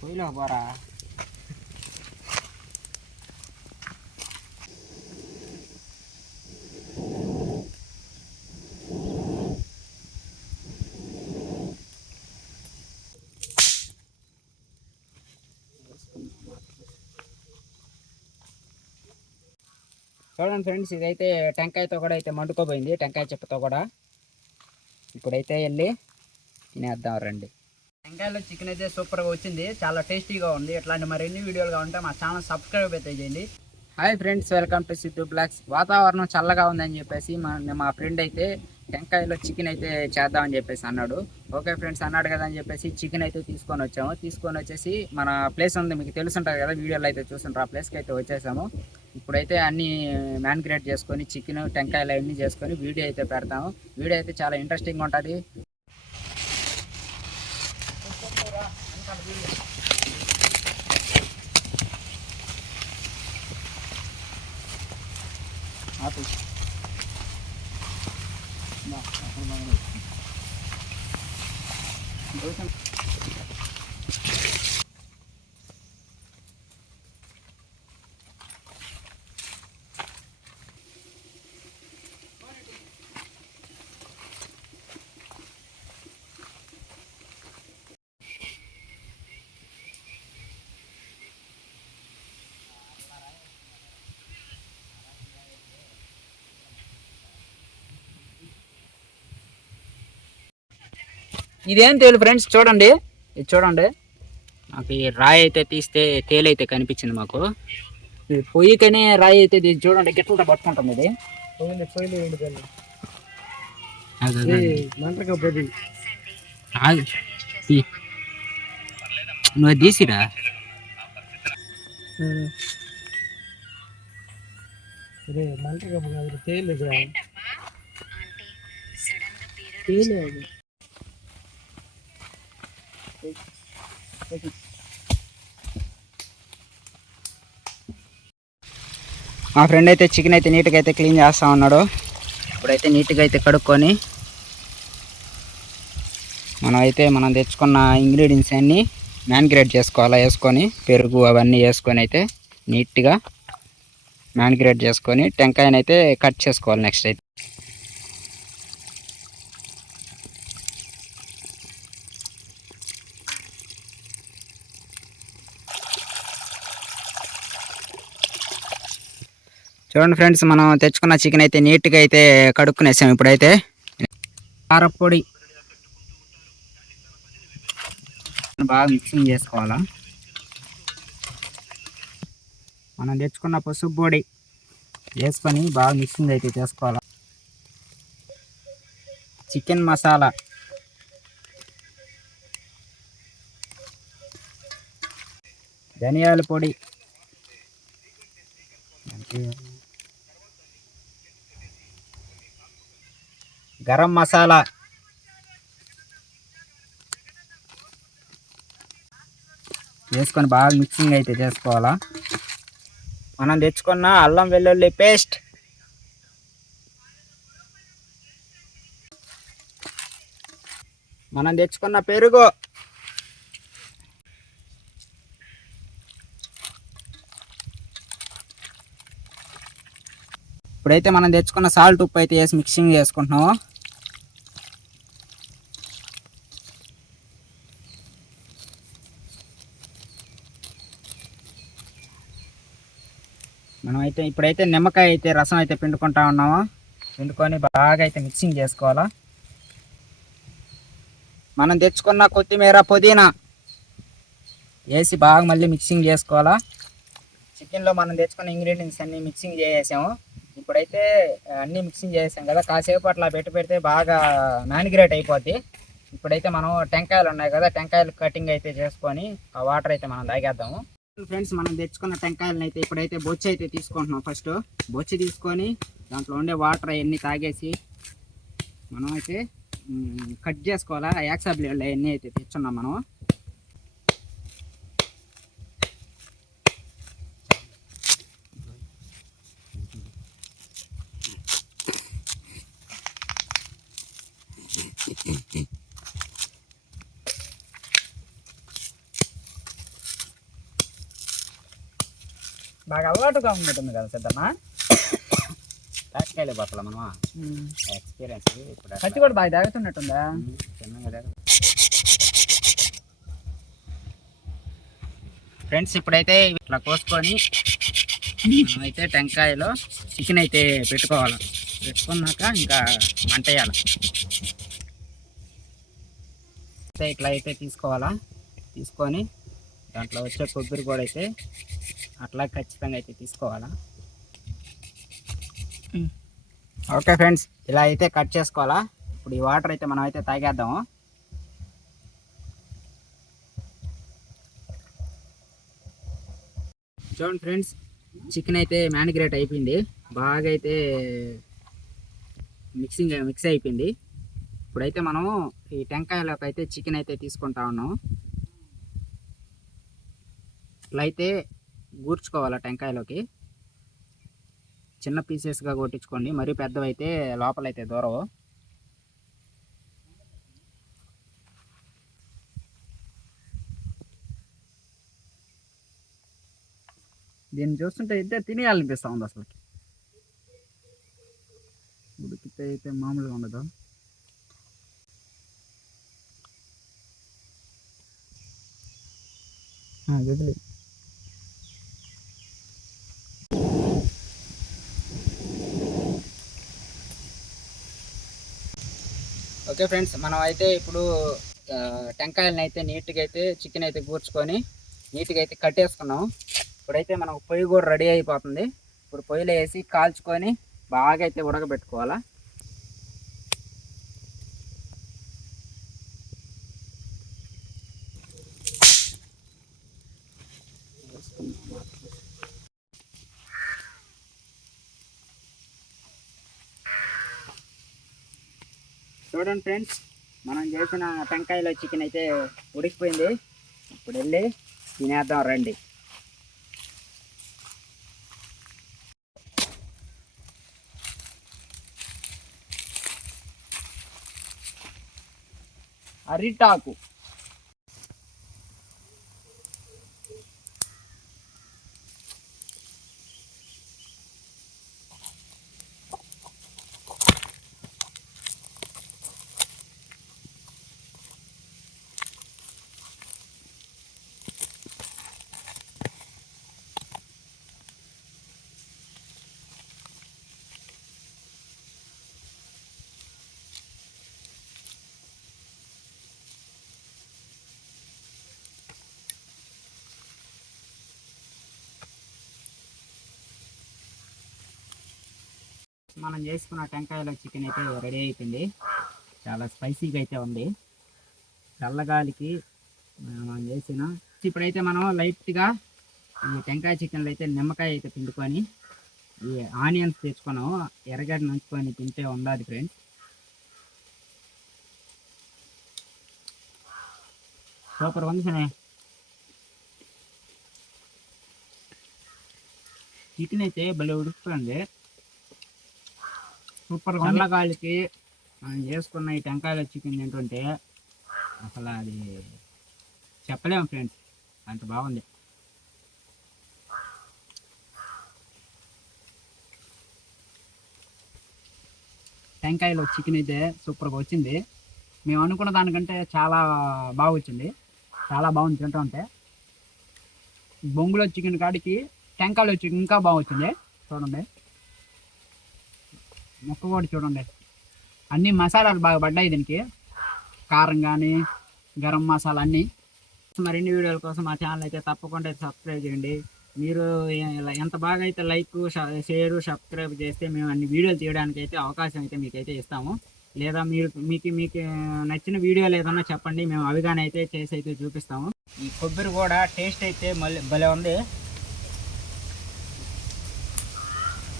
పొయ్యిలో పోరా. చూడండి ఫ్రెండ్స్, ఇదైతే టెంకాయతో కూడా అయితే మండుకోపోయింది, టెంకాయ చెప్పుతో కూడా. ఇప్పుడైతే వెళ్ళి తినేద్దాం రండి. టెంకాయలో చికెన్ అయితే సూపర్గా వచ్చింది, చాలా టేస్టీగా ఉంది. ఇట్లాంటి మరిన్ని వీడియోలుగా ఉంటే మా ఛానల్ సబ్స్క్రైబ్ అయితే చేయండి. Hi friends, welcome to Siddhu blogs. వాతావరణం చల్లగా ఉందని చెప్పేసి మా ఫ్రెండ్ అయితే టెంకాయలో చికెన్ అయితే చేద్దామని చెప్పేసి అన్నాడు. ఓకే ఫ్రెండ్స్ అన్నాడు కదా అని చెప్పేసి చికెన్ అయితే తీసుకొని వచ్చాము. తీసుకొని వచ్చేసి మన ప్లేస్ ఉంది, మీకు తెలుసుంటుంది కదా, వీడియోలో అయితే చూస్తుంటారు. ఆ ప్లేస్కి అయితే వచ్చేసాము. ఇప్పుడైతే అన్నీ మ్యాన్గ్రేట్ చేసుకొని చికెన్ టెంకాయలు అన్నీ చేసుకొని వీడియో అయితే పెడతాము. వీడియో అయితే చాలా ఇంట్రెస్టింగ్గా ఉంటుంది. ఇదేం తేలు ఫ్రెండ్స్, చూడండి, ఇది చూడండి. నాకు ఈ రాయి అయితే తీస్తే తేలు అయితే కనిపించింది మాకు. పొయ్యికనే రాయి అయితే చూడండి, గిట్లతో పట్టుకుంటాం. ఇది నువ్వు తీసిరా. తేలు మా ఫ్రెండ్ అయితే చికెన్ అయితే నీట్గా అయితే క్లీన్ చేస్తూ ఉన్నాడు. ఇప్పుడైతే నీట్గా అయితే కడుక్కొని మనం తెచ్చుకున్న ఇంగ్రీడియంట్స్ అన్నీ మ్యాన్గ్రేట్ చేసుకోవాలా. వేసుకొని పెరుగు అవన్నీ వేసుకొని అయితే నీట్గా మ్యాన్గ్రేట్ చేసుకొని టెంకాయనైతే కట్ చేసుకోవాలి. నెక్స్ట్ అయితే చూడండి ఫ్రెండ్స్, మనం తెచ్చుకున్న చికెన్ అయితే నీట్గా అయితే కడుక్కునేసాం. ఇప్పుడైతే కారపొడి బాగా మిక్సింగ్ చేసుకోవాలా. మనం తెచ్చుకున్న పసుపు పొడి వేసుకొని బాగా మిక్సింగ్ అయితే చేసుకోవాలా. చికెన్ మసాలా, ధనియాల పొడి, గరం మసాలా, వేసుకొని బాగా మిక్సింగ్ అయితే చేసుకోవాలా. మనం తెచ్చుకున్న అల్లం వెల్లుల్లి పేస్ట్, మనం తెచ్చుకున్న పెరుగు, ఇప్పుడైతే మనం తెచ్చుకున్న సాల్ట్ ఉప్పు అయితే వేసి మిక్సింగ్ చేసుకుంటున్నాము. ఇప్పుడైతే నిమ్మకాయ అయితే రసం అయితే పిండుకుంటా ఉన్నాము. పిండుకొని బాగా అయితే మిక్సింగ్ చేసుకోవాలా. మనం తెచ్చుకున్న కొత్తిమీర, పుదీనా వేసి బాగా మళ్ళీ మిక్సింగ్ చేసుకోవాలా. చికెన్లో మనం తెచ్చుకున్న ఇంగ్రీడియంట్స్ అన్నీ మిక్సింగ్ చేసేసాము. ఇప్పుడైతే అన్నీ మిక్సింగ్ చేసాం కదా, కాసేపు అట్లా పెడితే బాగా మ్యానిగ్రేట్ అయిపోద్ది. ఇప్పుడైతే మనం టెంకాయలు ఉన్నాయి కదా, టెంకాయలు కటింగ్ అయితే చేసుకొని ఆ వాటర్ అయితే మనం తాగేద్దాము. ఫ్రెండ్స్, మనం తెచ్చుకున్న టెంకాయలను అయితే ఇప్పుడైతే బొచ్చి అయితే తీసుకుంటున్నాం. ఫస్ట్ బొచ్చి తీసుకొని దాంట్లో ఉండే వాటర్ అవన్నీ తాగేసి మనం అయితే కట్ చేసుకోవాలా. యాక్సా బ్లేడ్లు అవన్నీ అయితే తెచ్చున్నాం మనం. బాగా అలవాటుగా ఉంటుంది కదా సిద్ధమ్మా. తాటికాయలే పోతల మనమా ఎక్స్పీరియన్స్. ఇప్పుడు ఖర్చు కూడా బాగా తాగుతున్నట్టుందా? చిన్నగా ఫ్రెండ్స్, ఇప్పుడైతే ఇట్లా కోసుకొని మనమైతే టెంకాయలో చికెన్ అయితే పెట్టుకోవాలి. పెట్టుకున్నాక ఇంకా మంట వేయాలి. ఇట్లా అయితే తీసుకోవాలా. తీసుకొని దాంట్లో వచ్చే కొబ్బరి కూడా అయితే అట్లా ఖచ్చితంగా అయితే తీసుకోవాలా. ఓకే ఫ్రెండ్స్, ఇలా అయితే కట్ చేసుకోవాలా. ఇప్పుడు ఈ వాటర్ అయితే మనం అయితే తాగేద్దాము. చూడండి ఫ్రెండ్స్, చికెన్ అయితే మ్యానిగ్రేట్ అయిపోయింది. బాగా అయితే మిక్స్ అయిపోయింది. ఇప్పుడైతే మనం ఈ టెంకాయలోకి అయితే చికెన్ అయితే తీసుకుంటా ఉన్నాం. ఇట్లా అయితే గూర్చుకోవాలా టెంకాయలోకి. చిన్న పీసెస్గా కొట్టించుకోండి, మరీ పెద్దవైతే లోపలైతే దూరవు. దీన్ని చూస్తుంటే అయితే తినేయాలనిపిస్తూ ఉంది అసలు. ఉడికితే అయితే మామూలుగా ఉండదు. వదిలి ఓకే ఫ్రెండ్స్, మనం అయితే ఇప్పుడు టెంకాయలని అయితే నీట్గా అయితే చికెన్ అయితే కూర్చుకొని నీట్గా అయితే కట్టేసుకున్నాం. ఇప్పుడైతే మనం పొయ్యి కూడా రెడీ అయిపోతుంది. ఇప్పుడు పొయ్యిలో వేసి కాల్చుకొని బాగా అయితే ఉడకబెట్టుకోవాలా. చూడండి ఫ్రెండ్స్, మనం చేసిన టెంకాయలో చికెన్ అయితే ఉడికిపోయింది. ఇప్పుడు వెళ్ళి తినేద్దాం రండి. అరిటాకు మనం చేసుకున్న టెంకాయలో చికెన్ అయితే రెడీ అయిపోయింది. చాలా స్పైసీగా అయితే ఉంది. చల్లగాలికి మనం చేసిన ఇప్పుడైతే మనం లైట్గా ఈ టెంకాయ చికెన్లో అయితే నిమ్మకాయ అయితే పిండుకొని ఈ ఆనియన్స్ తెచ్చుకున్నాము. ఎర్రగడ్డ నంచుకొని తింటే ఉండాలి ఫ్రెండ్స్. సూపర్ ఉంది. చికెన్ అయితే భలే ఉడుకుతుంది. సూపర్. చల్లగాలికి మనం చేసుకున్న ఈ టెంకాయల చికెన్ తింటుంటే అసలు అది చెప్పలేము ఫ్రెండ్స్, అంత బాగుంది. టెంకాయలో చికెన్ అయితే సూపర్గా వచ్చింది. మేము అనుకున్న దానికంటే చాలా బాగా వచ్చింది. చాలా బాగుంది తింటూ ఉంటే. బొంగులో చికెన్ కాడికి టెంకాయలో చికెన్ ఇంకా బాగా వచ్చింది. చూడండి, ముక్క కూడా చూడండి, అన్ని మసాలాలు బాగా పడ్డాయి దీనికి. కారం కానీ గరం మసాలా అన్నీ. మరిన్ని వీడియోల కోసం మా ఛానల్ అయితే తప్పకుండా సబ్స్క్రైబ్ చేయండి. మీరు ఎంత బాగా అయితే లైక్, షేర్, సబ్స్క్రైబ్ చేస్తే మేము అన్ని వీడియోలు తీయడానికి అయితే అవకాశం అయితే మీకైతే ఇస్తాము. లేదా మీకు నచ్చిన వీడియోలు ఏదన్నా చెప్పండి, మేము అవిగానే అయితే చేసి అయితే చూపిస్తాము. ఈ కొబ్బరి కూడా టేస్ట్ అయితే మళ్ళీ భలే ఉంది.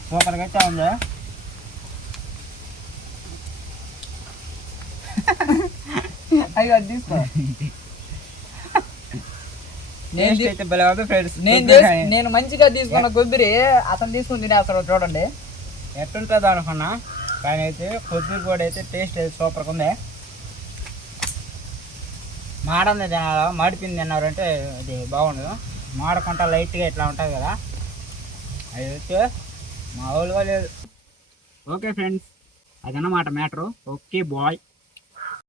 సూపర్గా అయితే ఉంది. అయ్యో అది తీసుకో. నేను మంచిగా తీసుకున్న కొబ్బరి అతను తీసుకుని తినేస్తాడు. చూడండి ఎట్టుంటుందో అనుకున్నా, కానీ అయితే కొబ్బరి కూడా అయితే టేస్ట్ అయితే సూపర్గా ఉంది. మాడంది తినాలి, మాడిపింది తిన్నారంటే అది బాగుండదు. మాడకుండా లైట్గా ఇట్లా ఉంటుంది కదా, అయితే మామూలుగా లేదు. ఓకే ఫ్రెండ్స్, అదన్నమాట మ్యాటరు. Okay bye.